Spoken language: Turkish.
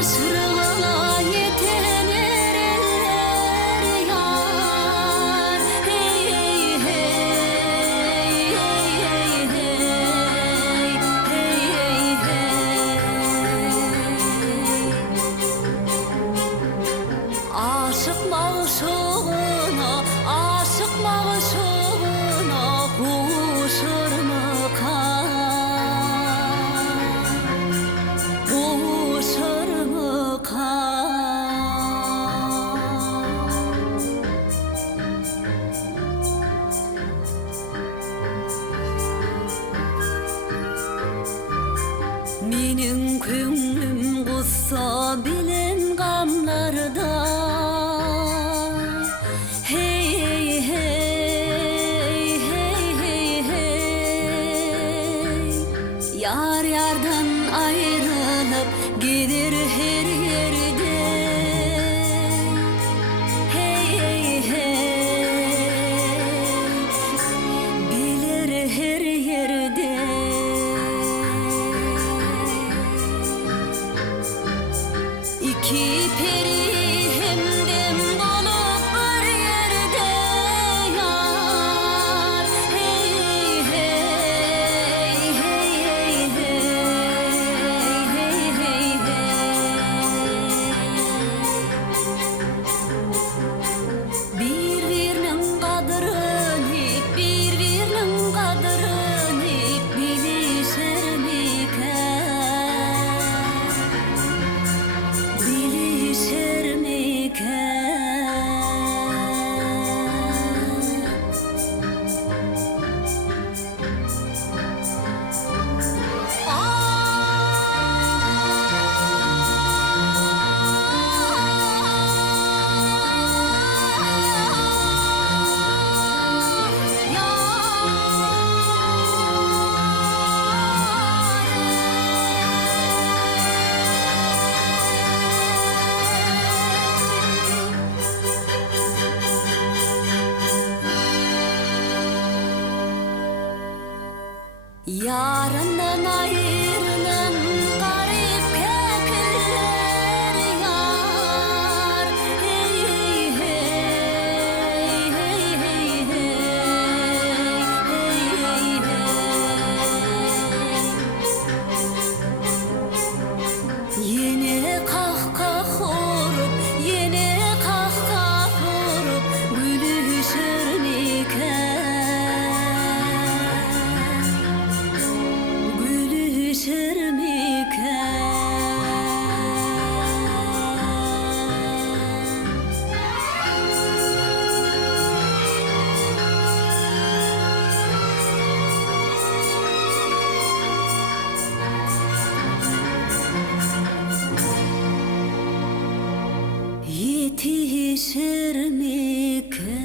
aşırılığa yetenir eller yar. Hey hey hey, hey hey hey, aşık mağşuğuna, aşık mağşuğuna kuşur mu kan, kuşur mu kan? Menin könglim gussa bilen gamlarda. Hey hey hey, hey hey hey, yar yardan ayrılıp gelir her yerde. Hey hey hey, bilir her yerde. İki peri hemdem dolup bir yerde yar. Hey hey hey, hey hey hey, bir-birinin kadrını, bir-birinin kadrını bilişer miken? Bilişer miken? Yarından ayrılan garip kekiller yar. Hey hey hey, hey hey hey. Yine kahkah vurup, yine kahkah vurup gülüşür miken? Gülüşür miken? Yetişir miken?